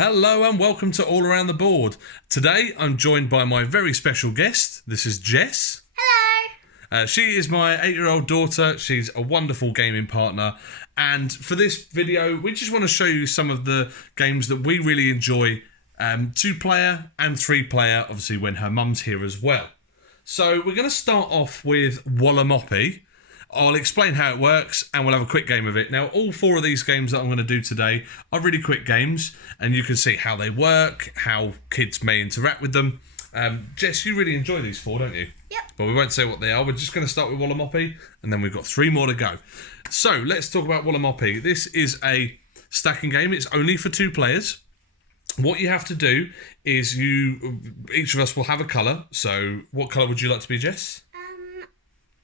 Hello and welcome to All Around the Board. Today I'm joined by my very special guest. This is Jess. Hello. She is my 8-year-old daughter. She's a wonderful gaming partner. And for this video, we just want to show you some of the games that we really enjoy. 2-player and 3-player, obviously when her mum's here as well. So we're going to start off with Wallamoppi. I'll explain how it works and we'll have a quick game of it. Now, all 4 of these games that I'm going to do today are really quick games and you can see how they work, how kids may interact with them. Jess, you really enjoy these 4, don't you? Yep. But we won't say what they are. We're just going to start with Wallamoppi and then we've got 3 more to go. So, let's talk about Wallamoppi. This is a stacking game. It's only for 2 players. What you have to do is each of us will have a colour. So, what colour would you like to be, Jess?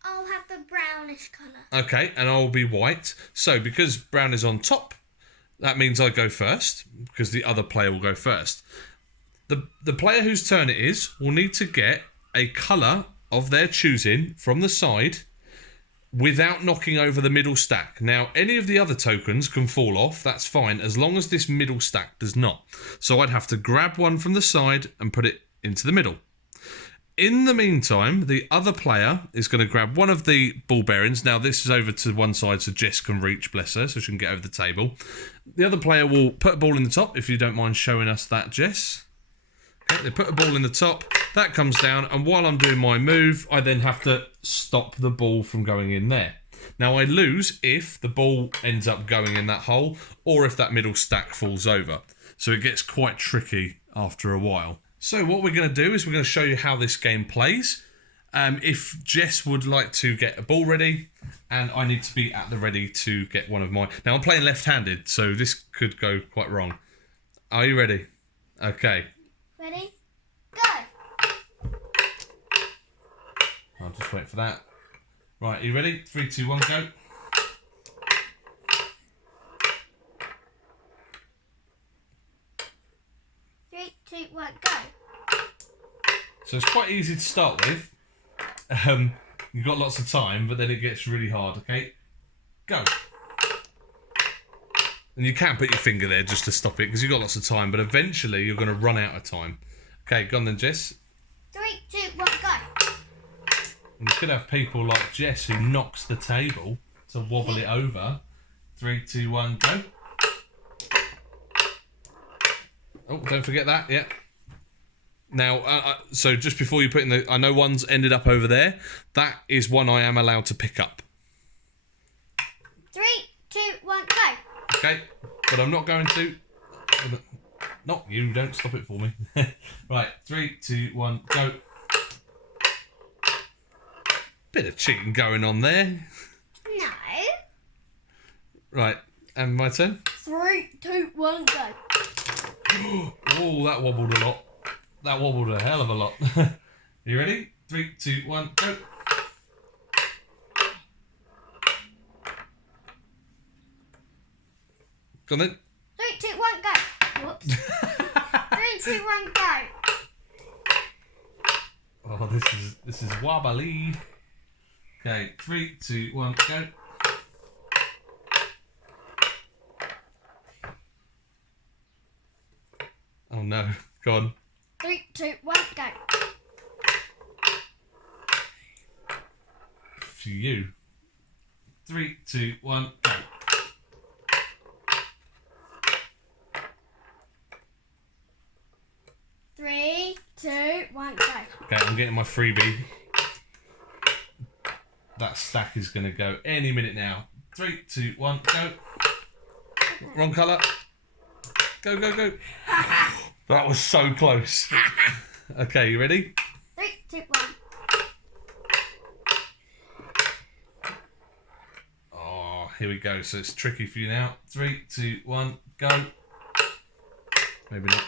I'll have the brownish colour. Okay, and I'll be white. So, because brown is on top, that means I go first, because the other player will go first. The player whose turn it is will need to get a colour of their choosing from the side without knocking over the middle stack. Now, any of the other tokens can fall off, that's fine, as long as this middle stack does not. So I'd have to grab one from the side and put it into the middle. In the meantime, the other player is going to grab one of the ball bearings. Now, this is over to one side so Jess can reach, bless her, so she can get over the table. The other player will put a ball in the top, if you don't mind showing us that, Jess. Okay, they put a ball in the top, that comes down, and while I'm doing my move, I then have to stop the ball from going in there. Now, I lose if the ball ends up going in that hole, or if that middle stack falls over. So it gets quite tricky after a while. So what we're going to do is we're going to show you how this game plays. If Jess would like to get a ball ready, and I need to be at the ready to get one of mine. Now, I'm playing left-handed, so this could go quite wrong. Are you ready? Okay. Ready? Go! I'll just wait for that. Right, are you ready? 3, 2, 1, go. Three, two, one, go! So it's quite easy to start with. You've got lots of time, but then it gets really hard, okay? Go. And you can put your finger there just to stop it, because you've got lots of time, but eventually you're going to run out of time. Okay, go on then, Jess. 3, 2, 1, go! And you could have people like Jess who knocks the table to wobble it over. 3, 2, 1, go. Oh, don't forget that, yeah. Now, so just before you put in the... I know one's ended up over there. That is one I am allowed to pick up. 3, 2, 1, go! Okay, but I'm not going to... Not you, don't stop it for me. Right, 3, 2, 1, go. Bit of cheating going on there. No. Right, and my turn. 3, 2, 1, go! Oh, that wobbled a lot. That wobbled a hell of a lot. You ready? 3, 2, 1, go. Go on then. 3, 2, 1, go! Whoops. 3, 2, 1, go! Oh, this is wobbly. Okay, 3, 2, 1, go. Oh no, go on. 3, 2, 1, go! For you. 3, 2, 1, go. Three, 2, 1, go! Okay, I'm getting my freebie. That stack is going to go any minute now. 3, 2, 1, go. Wrong colour. Go, go, go. That was so close. Okay, you ready? 3, 2, 1. Oh, here we go. So it's tricky for you now. 3, 2, 1, go. Maybe not.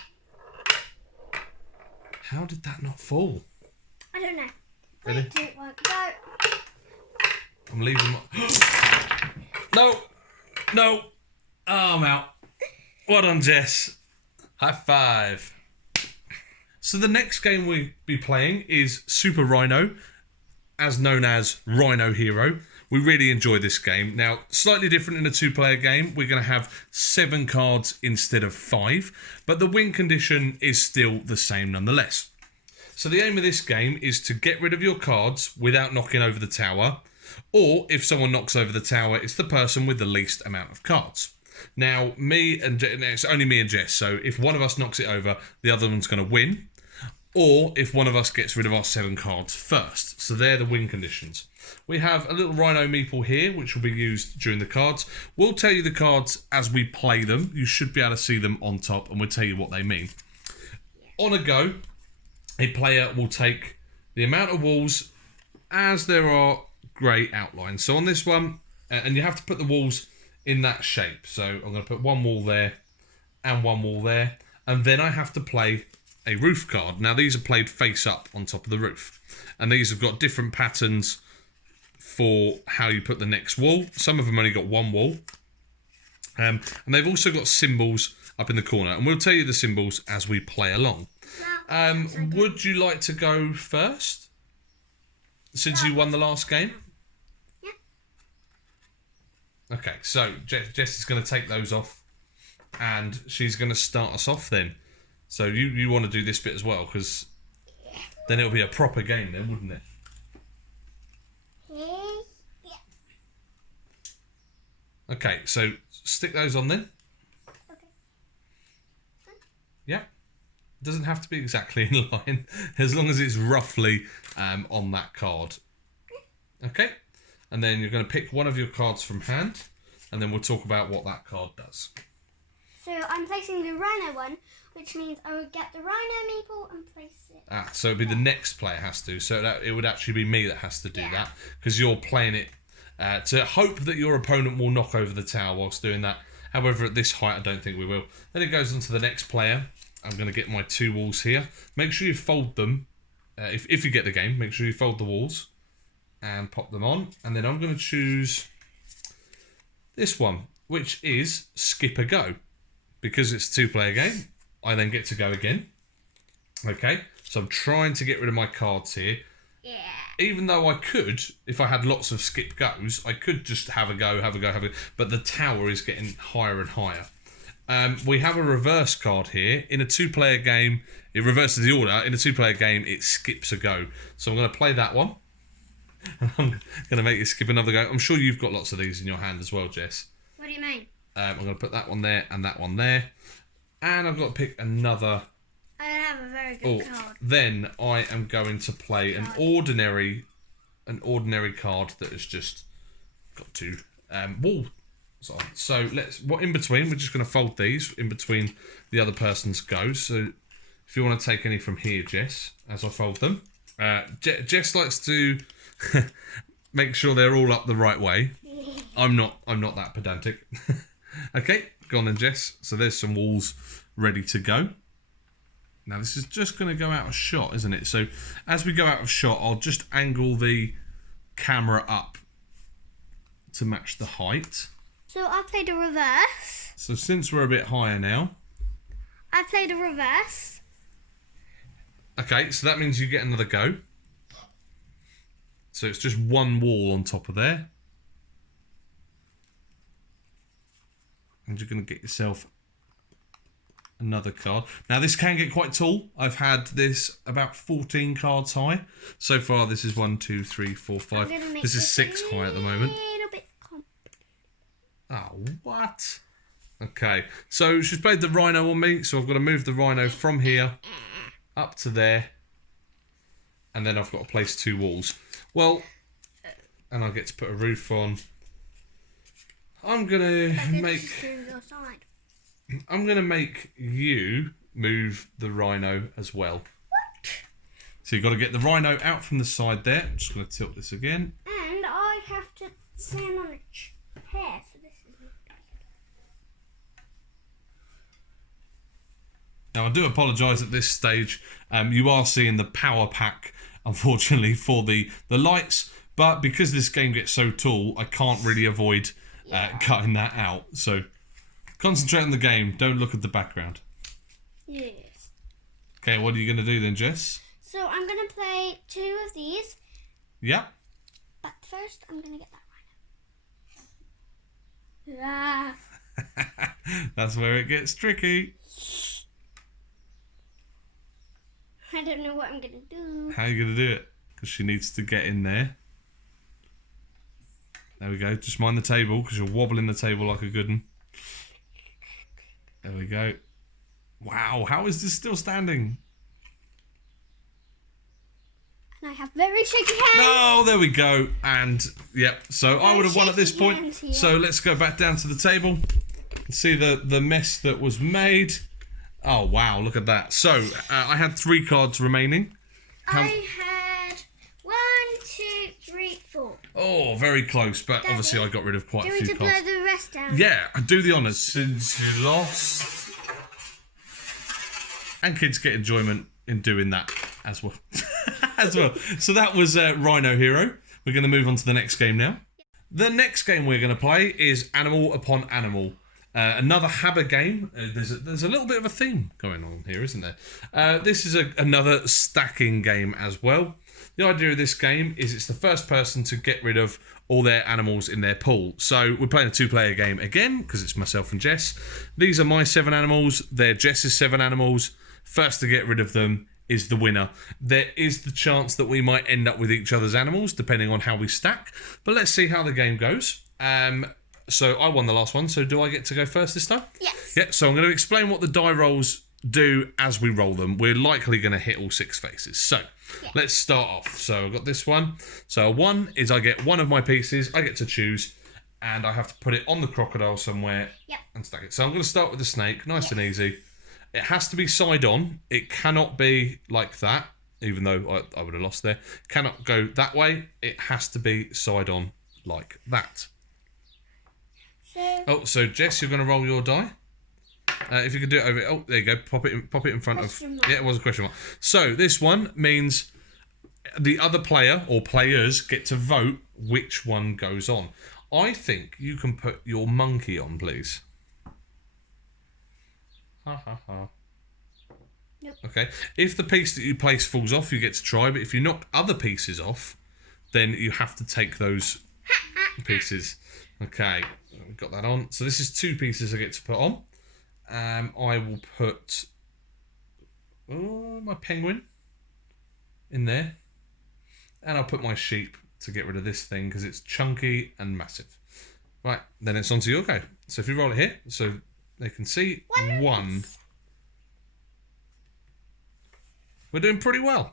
How did that not fall? I don't know. 3, Ready? 2, 1, go! I'm leaving my... No! No! Oh, I'm out. Well done, Jess. High five. So the next game we'll be playing is Super Rhino, as known as Rhino Hero, We really enjoy this game. Now, slightly different in a 2-player game. We're going to have 7 cards instead of 5, but the win condition is still the same nonetheless. So the aim of this game is to get rid of your cards without knocking over the tower, or if someone knocks over the tower, it's the person with the least amount of cards. Now, it's only me and Jess, so if one of us knocks it over, the other one's going to win, or if one of us gets rid of our 7 cards first. So they're the win conditions. We have a little Rhino meeple here, which will be used during the cards. We'll tell you the cards as we play them. You should be able to see them on top, and we'll tell you what they mean. On a go, a player will take the amount of walls as there are grey outlines. So on this one, and you have to put the walls in that shape. So I'm going to put 1 wall there and 1 wall there, and then I have to play a roof card. Now these are played face up on top of the roof, and these have got different patterns for how you put the next wall. Some of them only got 1 wall, and they've also got symbols up in the corner, and we'll tell you the symbols as we play along. Would you like to go first, since you won the last game? Okay, so Jess is going to take those off, and she's going to start us off then. So you want to do this bit as well, because then it'll be a proper game then, wouldn't it? Yeah. Okay, so stick those on then. Okay. Yeah. Doesn't have to be exactly in line, as long as it's roughly on that card. Okay. And then you're going to pick one of your cards from hand, and then we'll talk about what that card does. So I'm placing the Rhino one, which means I would get the Rhino meeple and place it. So it'd be the next player has to. So it would actually be me that has to do that, because you're playing it to hope that your opponent will knock over the tower whilst doing that. However, at this height, I don't think we will. Then it goes on to the next player. I'm going to get my 2 walls here. Make sure you fold them. If you get the game, make sure you fold the walls and pop them on. And then I'm going to choose this one, which is Skip a Go. Because it's a 2-player game, I then get to go again. Okay, so I'm trying to get rid of my cards here. Yeah. Even though I could, if I had lots of skip goes, I could just have a go. But the tower is getting higher and higher. We have a reverse card here. In a 2-player game, it reverses the order. In a 2-player game, it skips a go. So I'm going to play that one. I'm going to make you skip another go. I'm sure you've got lots of these in your hand as well, Jess. What do you mean? I'm going to put that one there and that one there. And I've got to pick another. I don't have a very good card. Then I am going to play an ordinary card that has just got 2 walls on. So in between, we're just going to fold these in between the other person's goes. So if you want to take any from here, Jess, as I fold them. Jess likes to make sure they're all up the right way. I'm not that pedantic. Okay, go on then, Jess. So there's some walls ready to go. Now this is just going to go out of shot, isn't it? So as we go out of shot, I'll just angle the camera up to match the height. So I played a reverse. So since we're a bit higher now. I played a reverse. Okay, so that means you get another go. So it's just 1 wall on top of there. And you're going to get yourself another card. Now this can get quite tall. I've had this about 14 cards high. So far this is 1, 2, 3, 4, 5. This is 6 high at the moment. Oh, what? Okay, so she's played the Rhino on me, so I've got to move the Rhino from here up to there. And then I've got to place 2 walls. Well, and I get to put a roof on. I'm gonna make you move the Rhino as well. What? So you've got to get the Rhino out from the side there. I'm just going to tilt this again. And I have to stand on a chair, so this is not bad. Now I do apologise at this stage. You are seeing the power pack, unfortunately, for the lights. But because this game gets so tall, I can't really avoid cutting that out. So concentrate on the game. Don't look at the background. Yes. Okay, what are you going to do then, Jess? So I'm going to play 2 of these. Yeah. But first, I'm going to get that Rhino. Ah. That's where it gets tricky. I don't know what I'm going to do. How are you going to do it? Because she needs to get in there. There we go. Just mind the table because you're wobbling the table like a good one. There we go. Wow, how is this still standing? And I have very shaky hands. No, there we go. And, yep, so I would have won at this point. So let's go back down to the table and see the mess that was made. Oh, wow, look at that. So, I had 3 cards remaining. I had 1, 2, 3, 4. Oh, very close, but Daddy, obviously I got rid of quite a Do few we to cards. blow the rest down? Yeah, I do the honours since you lost. And kids get enjoyment in doing that as well. As well. So that was Rhino Hero. We're going to move on to the next game now. The next game we're going to play is Animal Upon Animal. Another Habba game. There's a little bit of a theme going on here, isn't there? This is another stacking game as well. The idea of this game is it's the first person to get rid of all their animals in their pool. So we're playing a 2-player game again because it's myself and Jess. These are my 7 animals. They're Jess's 7 animals. First to get rid of them is the winner. There is the chance that we might end up with each other's animals depending on how we stack. But let's see how the game goes. So I won the last one, so do I get to go first this time? Yes. Yeah, so I'm going to explain what the die rolls do as we roll them. We're likely going to hit all 6 faces. So let's start off. So I've got this one. So 1 is I get one of my pieces, I get to choose, and I have to put it on the crocodile somewhere and stack it. So I'm going to start with the snake, nice and easy. It has to be side on. It cannot be like that, even though I would have lost there. Cannot go that way. It has to be side on like that. So Jess, you're going to roll your die. If you could do it over... Oh, there you go. Pop it in front of... Yeah, it was a question mark. So this one means the other player or players get to vote which one goes on. I think you can put your monkey on, please. Ha ha ha. Nope. Okay. If the piece that you place falls off, you get to try. But if you knock other pieces off, then you have to take those pieces. Okay. We've got that on. So this is 2 pieces I get to put on. I will put my penguin in there. And I'll put my sheep to get rid of this thing because it's chunky and massive. Right. Then it's onto your go. So if you roll it here, so they can see 1. We're doing pretty well.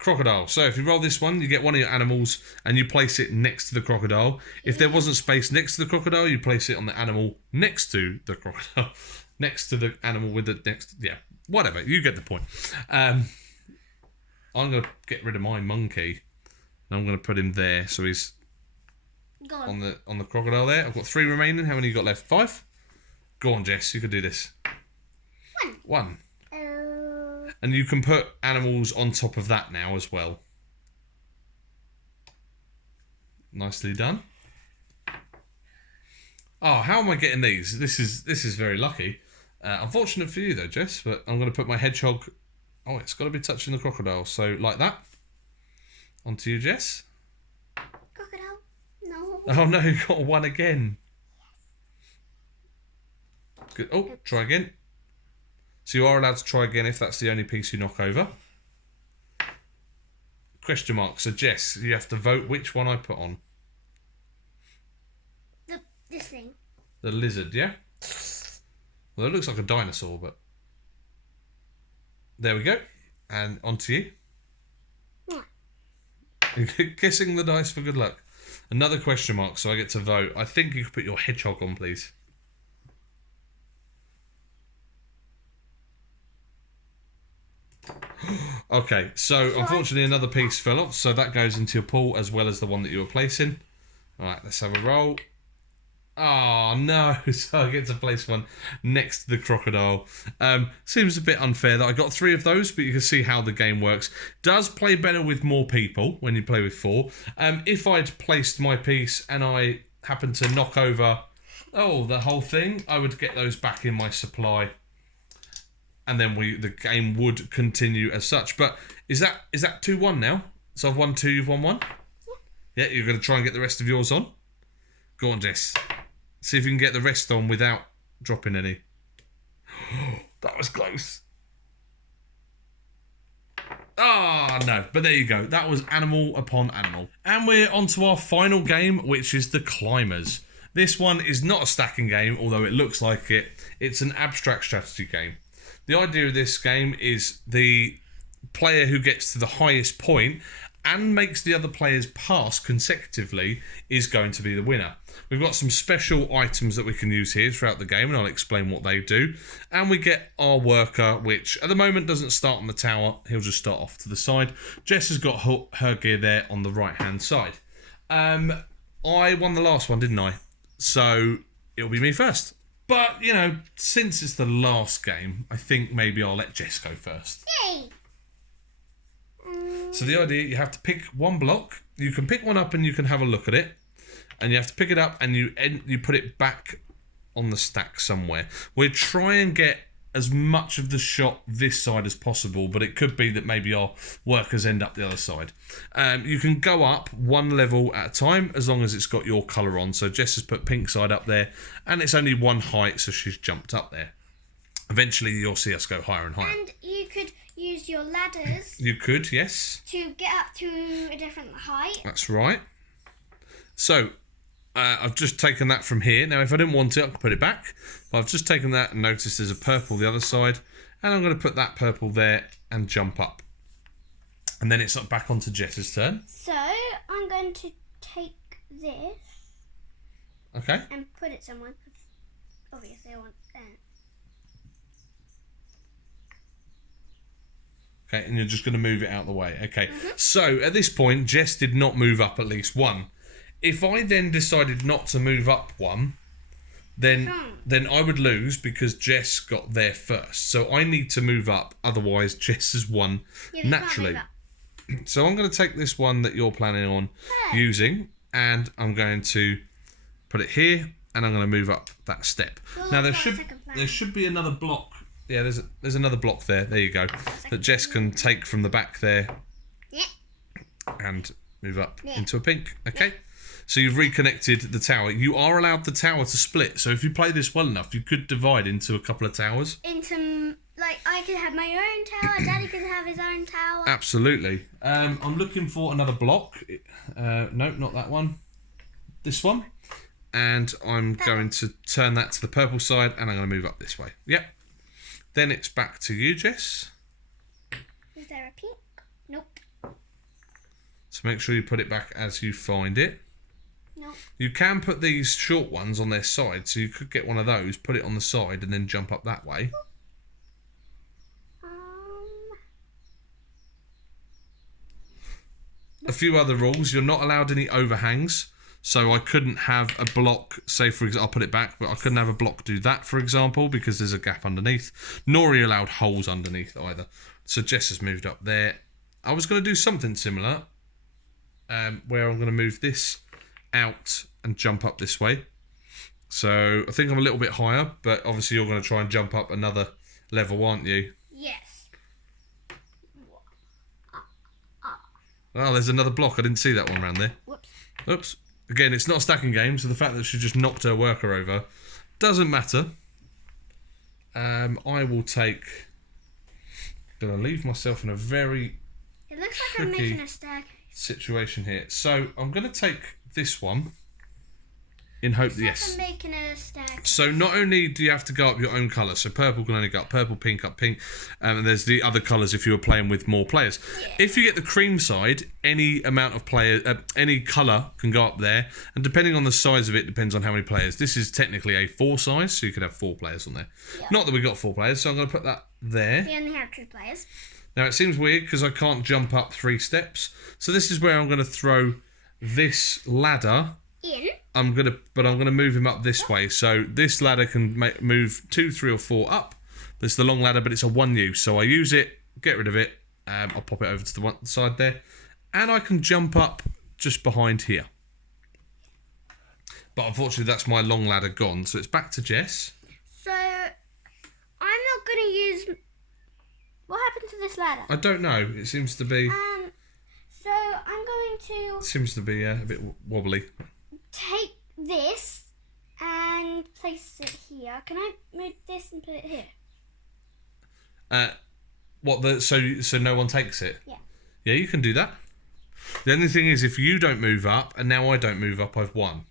Crocodile. So if you roll this one, you get one of your animals and you place it next to the crocodile. If there wasn't space next to the crocodile, you place it on the animal next to the crocodile. Next to the animal with the next... Yeah, whatever. You get the point. I'm going to get rid of my monkey. And I'm going to put him there. So he's on the crocodile there. I've got 3 remaining. How many you got left? 5? Go on, Jess. You can do this. 1. And you can put animals on top of that now as well. Nicely done. Oh, how am I getting these? This is very lucky. Unfortunate for you though, Jess, but I'm going to put my hedgehog... Oh, it's got to be touching the crocodile. So, like that. Onto you, Jess. Crocodile. No. Oh no, you got 1 again. Good. Oh, try again. So you are allowed to try again if that's the only piece you knock over. Question mark. So Jess, you have to vote which one I put on. This thing. The lizard, yeah? Well, it looks like a dinosaur, but... There we go. And onto you. Kissing the dice for good luck. Another question mark, so I get to vote. I think you could put your hedgehog on, please. Okay, so unfortunately another piece fell off, so that goes into your pool as well as the one that you were placing. Alright, let's have a roll. Oh no, so I get to place one next to the crocodile. Seems a bit unfair that I got 3 of those, but you can see how the game works. Does play better with more people when you play with 4. If I'd placed my piece and I happened to knock over the whole thing, I would get those back in my supply. And then the game would continue as such. But is that 2-1 now? So I've won 2, you've won 1? Yeah, you're going to try and get the rest of yours on? Go on, Jess. See if you can get the rest on without dropping any. That was close. Ah, no. But there you go. That was animal upon animal. And we're on to our final game, which is the Climbers. This one is not a stacking game, although it looks like it. It's an abstract strategy game. The idea of this game is the player who gets to the highest point and makes the other players pass consecutively is going to be the winner. We've got some special items that we can use here throughout the game, and I'll explain what they do. And we get our worker, which at the moment doesn't start on the tower. He'll just start off to the side. Jess has got her gear there on the right-hand side. I won the last one, didn't I? So it'll be me first. But, you know, since it's the last game, I think maybe I'll let Jess go first. Yay! So the idea, you have to pick one block. You can pick one up and you can have a look at it. And you have to pick it up and you put it back on the stack somewhere. We'll try and get as much of the shot this side as possible, but it could be that maybe our workers end up the other side. You can go up one level at a time as long as it's got your colour on. So Jess has put pink side up there, and it's only one height, so she's jumped up there. Eventually you'll see us go higher and higher. And you could use your ladders. You could, yes. To get up to a different height. That's right. So I've just taken that from here. Now, if I didn't want it, I could put it back. But I've just taken that and noticed there's a purple the other side. And I'm going to put that purple there and jump up. And then it's back onto Jess's turn. So, I'm going to take this. Okay. And put it somewhere. Obviously, I want that. Okay, and you're just going to move it out of the way. Okay. So, at this point, Jess did not move up at least one. If I then decided not to move up one, then I would lose because Jess got there first. So I need to move up, otherwise Jess has won naturally. So I'm going to take this one that you're planning on using, and I'm going to put it here, and I'm going to move up that step. Now there should be another block. Yeah, there's another block there. There you go. That Jess can take from the back there. Yeah. And move up into a pink. Okay. Yeah. So you've reconnected the tower. You are allowed the tower to split. So if you play this well enough, you could divide into a couple of towers. Like, I could have my own tower. Daddy could have his own tower. Absolutely. I'm looking for another block. No, not that one. This one. And I'm going to turn that to the purple side, and I'm going to move up this way. Yep. Then it's back to you, Jess. Is there a pink? Nope. So make sure you put it back as you find it. Nope. You can put these short ones on their side, so you could get one of those, put it on the side, and then jump up that way. A few other rules. You're not allowed any overhangs. So I couldn't have a block, say for example, I'll put it back, but I couldn't have a block do that, for example, because there's a gap underneath. Nor are you allowed holes underneath either. So Jess has moved up there. I was going to do something similar, where I'm going to move this out and jump up this way. So I think I'm a little bit higher, but obviously you're going to try and jump up another level, aren't you? Yes. Oh, there's another block. I didn't see that one around there. Whoops. Oops. Again, it's not a stacking game, so the fact that she just knocked her worker over doesn't matter. I will take... Gonna leave myself in a very It looks like I'm making a staircase situation here. So I'm gonna take this one in hope. Yes. I'm making a staircase. So not only do you have to go up your own colour, so purple can only go up purple, pink up pink, and there's the other colours if you were playing with more players. Yeah. If you get the cream side, any amount of players, any colour can go up there, and depending on the size of it, depends on how many players. This is technically a 4 size, so you could have 4 players on there. Yeah. Not that we got 4 players, so I'm going to put that there. We only have 2 players. Now it seems weird because I can't jump up 3 steps, so this is where I'm going to throw this ladder in. I'm gonna move him up this way. So this ladder can move 2, 3, or 4 up. It's the long ladder, but it's a 1 use. So I use it, get rid of it. I'll pop it over to the one side there, and I can jump up just behind here. But unfortunately, that's my long ladder gone. So it's back to Jess. So I'm not gonna use. What happened to this ladder? I don't know. It seems to be. So I'm going to. Seems to be a bit wobbly. Take this and place it here. Can I move this and put it here? So no one takes it? Yeah. Yeah, you can do that. The only thing is, if you don't move up, and now I don't move up, I've won.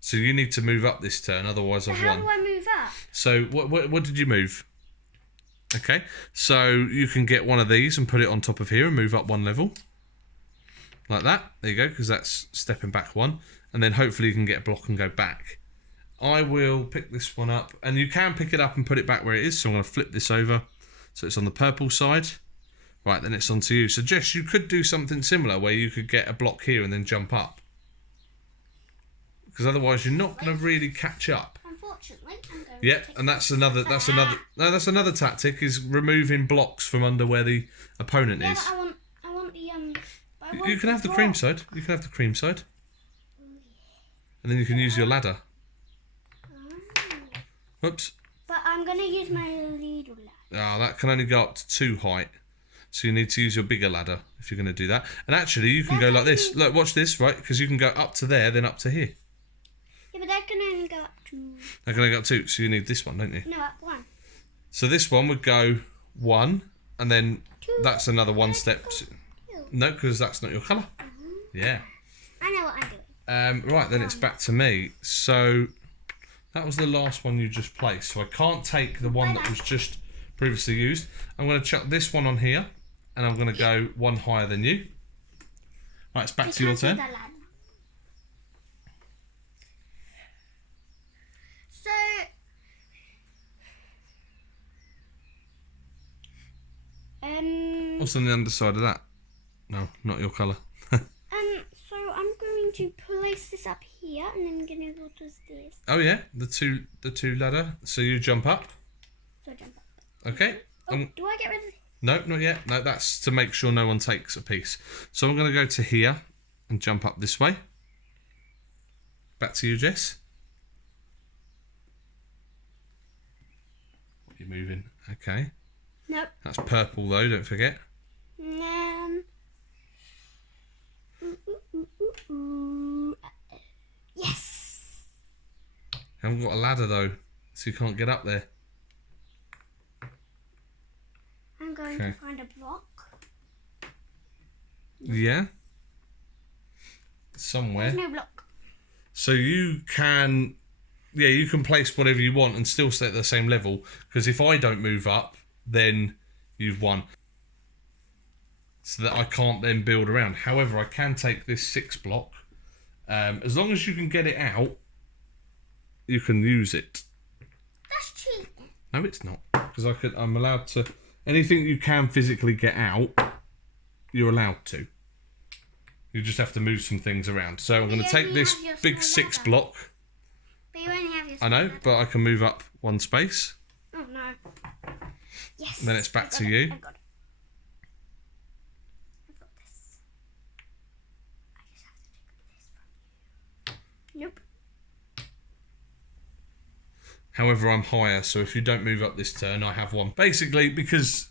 So you need to move up this turn, otherwise I've won. How do I move up? So what did you move? Okay, so you can get one of these and put it on top of here and move up one level. Like that. There you go, because that's stepping back one. And then hopefully you can get a block and go back. I will pick this one up, and you can pick it up and put it back where it is. So I'm going to flip this over so it's on the purple side. Right, then it's on to you. So Jess, you could do something similar where you could get a block here and then jump up. Because otherwise you're not going to really catch up. Unfortunately, I'm going Yeah, to and that's another tactic, is removing blocks from under where the opponent is. But I want the You can have the cream side. You can have the cream side. And then you can use your ladder. Whoops. But I'm going to use my little ladder. Ah, that can only go up to 2 height. So you need to use your bigger ladder if you're going to do that. And actually, you can go like this. Look, watch this, right? Because you can go up to there, then up to here. Yeah, but that can only go up to... They're going to go up 2, so you need this one, don't you? No, up 1. So this one would go 1, and then 2. that's another 1 step. No, because that's not your colour. Yeah. I know what I'm doing. Right, then it's back to me. So that was the last one you just placed. So I can't take the one that was just previously used. I'm going to chuck this one on here, and I'm going to go 1 higher than you. Right, it's back to your turn. So, What's on the underside of that? No, not your colour. so I'm going to place this up here, and then I'm going to go to this. Oh yeah, the two ladder. So you jump up. So jump up. Okay. Oh, do I get rid of... No, not yet. No, that's to make sure no one takes a piece. So I'm going to go to here and jump up this way. Back to you, Jess. What are you moving? Okay. Nope. That's purple though, don't forget. Yes. Haven't got a ladder though, so you can't get up there. I'm going to find a block. Yeah. Somewhere. There's no block. So you can, yeah, you can place whatever you want and still stay at the same level. Because if I don't move up, then you've won. So that I can't then build around. However, I can take this 6 block. As long as you can get it out, you can use it. That's cheating. No, it's not. Because I'm allowed to. Anything you can physically get out, you're allowed to. You just have to move some things around. So I'm going to take this big 6 block. But you only have your I know, but I can move up 1 space. Oh no. Yes. And then it's back to you. I've got it. I've got this. I just have to take this from you. Nope. However, I'm higher, so if you don't move up this turn, I have 1. Basically, because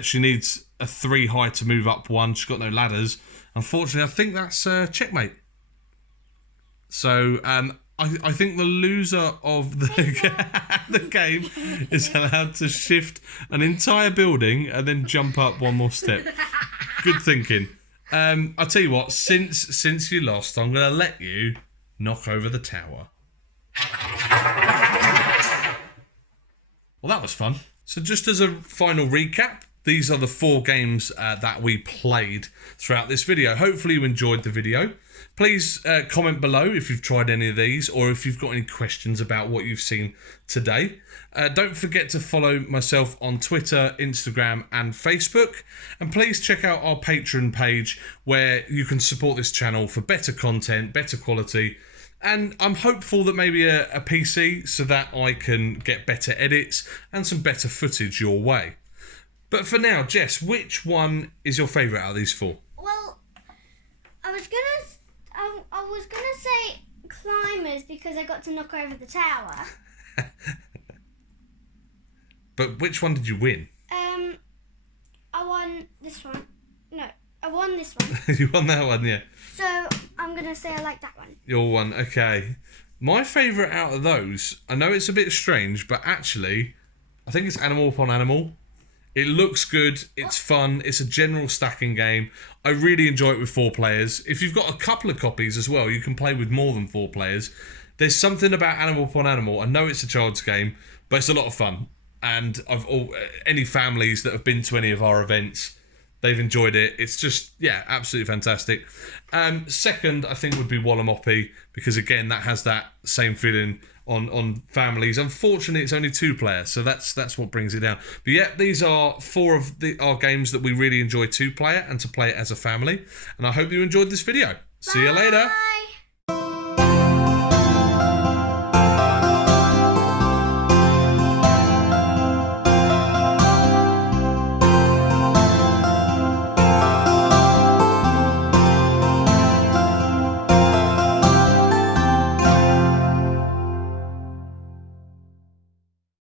she needs a 3 high to move up 1, she's got no ladders. Unfortunately, I think that's checkmate. So, I think the loser of the game is allowed to shift an entire building and then jump up 1 more step. Good thinking. I'll tell you what, since you lost, I'm going to let you knock over the tower. Well, that was fun. So just as a final recap, these are the 4 games that we played throughout this video. Hopefully you enjoyed the video. Please comment below if you've tried any of these or if you've got any questions about what you've seen today. Don't forget to follow myself on Twitter, Instagram and Facebook. And please check out our Patreon page where you can support this channel for better content, better quality. And I'm hopeful that maybe a PC so that I can get better edits and some better footage your way. But for now, Jess, which one is your favourite out of these 4? Well, I was gonna say climbers because I got to knock over the tower. But which one did you win? I won this one. No, I won this one. You won that one, yeah. So I'm gonna say I like that one. Your one, okay. My favourite out of those, I know it's a bit strange, but actually, I think it's Animal Upon Animal. It looks good, it's fun, it's a general stacking game. I really enjoy it with 4 players. If you've got a couple of copies as well, you can play with more than 4 players. There's something about Animal Upon Animal. I know it's a child's game, but it's a lot of fun. And any families that have been to any of our events, they've enjoyed it. It's just, yeah, absolutely fantastic. Second, I think, would be Wallamoppi, because, again, that has that same feeling on families. Unfortunately, it's only 2 players, so that's what brings it down. But, yeah, these are 4 of our games that we really enjoy 2-player and to play it as a family. And I hope you enjoyed this video. See you later. Bye.